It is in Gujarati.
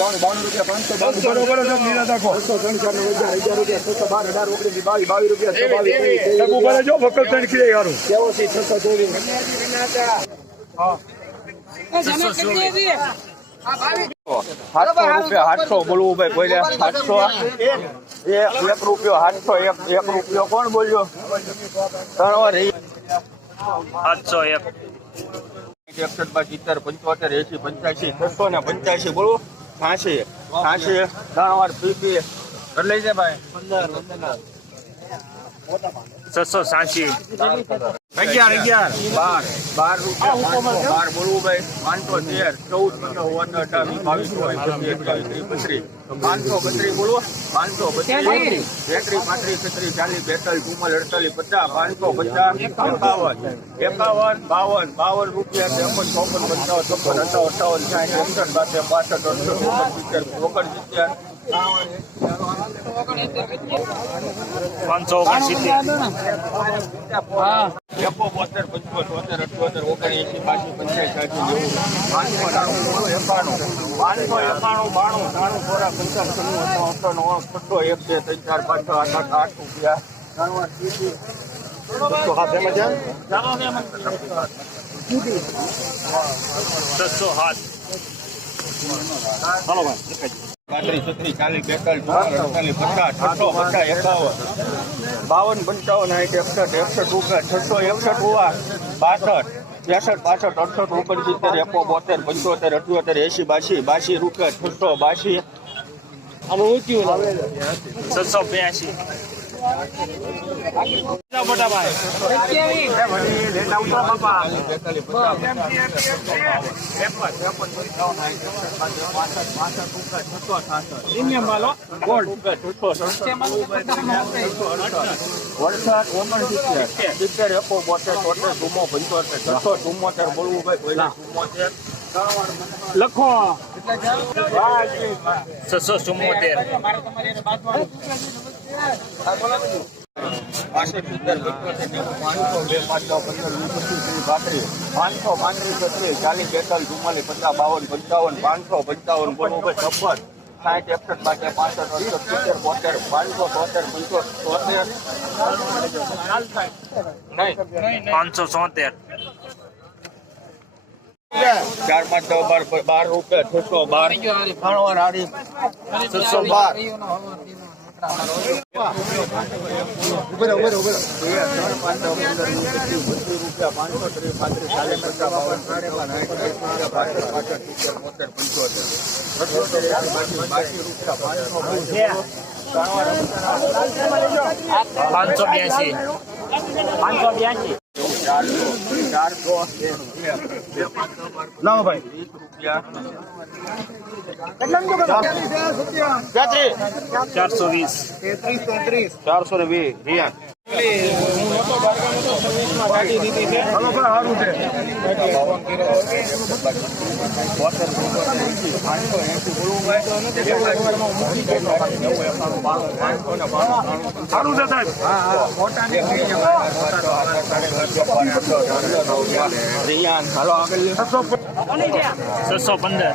બાણું બાણું રૂપિયા પાંચસો બાણું બરોબર રાખો છસો ત્રણ ચાર હજાર હજાર રૂપિયા છસો બાર અઢાર ઓગણીસ બાવીસ બાવીસ રૂપિયા છસો બાવીસ ત્રેવીસ, ત્રેવીસ, ટકુ ભરે જો વકલ ત્રણ ખીલે યારું. ત્રેવીસ, છસો ચોવીસ. સાતસો બોલવું ભાઈ બોલ્યા સાતસો એક એક રૂપિયો સાતસો એક એક રૂપિયો. કોણ બોલ્યો? એક. એકસઠ સિત્તેર પંચોતેર એસી પંચ્યાસી છસો ને પંચ્યાસી બોલવું ફાંસી ત્રણ વાર પીપી લઈ જાય ભાઈ. છસો સાંસી. અગિયાર અગિયાર. બાર. બાર રૂપિયા બાર બોલવું ભાઈ. પાંચસો તેર ચૌદ પંદર અઢાર વીસ બાવીસ બત્રીસ. પાંચસો બત્રીસ બોલવો પાંચસો બત્રીસ તેત્રીસ પાંત્રીસ છત્રીસ ચાલીસ બેતાલીસ ચુમ્માલીસ અડતાલીસ પચાસ પાંચસો પચાસ એકાવન. એકાવન બાવન બાવન રૂપિયા ત્રેપન ચોપન પંચાવન ચોપન અઠાવન અઠાવન સાઠ એકસઠ બાસઠ પાસઠ અડસઠ ઓગણસિત્તેર ઓગણસિત્તેર પાંચસો ઓગણસિત્તેર એકો બોતેર, પંચોતેર તોતેર અઠ્યોતેર ઓગણએંસી બાસી, પંચ્યાસી, સાઠી, નેવું એકાણું પાંચસો એકાણું, બાણું ત્રાણું સોળા પંચાવન, છન્નું અઠાવન અઠાવન છસો એક, બે, ત્રણ, ચાર, પાંચ આઠ આઠ રૂપિયા. ત્રણ વાર ત્રીજી. હાથ એમ સાત હાલો ભાઈ પાંત્રીસ ચાલીસ બેતાલીસ ચુમ્માલીસ અડતાલીસ પચાસ છસો બાવન પંચાવન સાઠ એકસઠ એકસઠ રૂપિયા છસો એકસઠ હોવા બાસઠ, ત્રેસઠ પાસઠ અડસઠ, ઓગણસિત્તેર એકો પંચોતેર, અઠ્યોતેર એસી બાસી બાસી રૂપિયા, છસો બાસી. છસો બ્યાસી. મોટા ભાઈ વરસાદ ઓગણસિત્તેર સિત્તેર એકો બોતેર તોતેર ચુમ્મો પંચોતેર છસો ચુમ્મોતેર બોલવું ભાઈ પહેલા ચુમ્મોતેર લખો છસો ચુમ્મોતેર પાંચસો પાંચ પાંત્રીસ છત્રીસ ચાલીસ બેતાલીસ ચુમ્માલીસ પચાસ બાવન પંચાવન પાંચસો પંચાવન બોલવું છપ્પન સાઠ એકસઠ માટે પાસઠ અડસઠ સિત્તેર બોતેર પાંચસો તોતેર પંચોતેર તોતેર નહીં પાંચસો સોતેર ચાર પાંચ છ બાર બાર રૂપિયા છસો બાર. છસો બાર પાંચસો બ્યાસી. પાંચસો બ્યાસી. ચારસો લાવો ભાઈ. ચારસો વીસ. ચારસો ને વીસ રિયા હાલો ભાઈ સારું છે સારું છે સાહેબ છસો પંદર.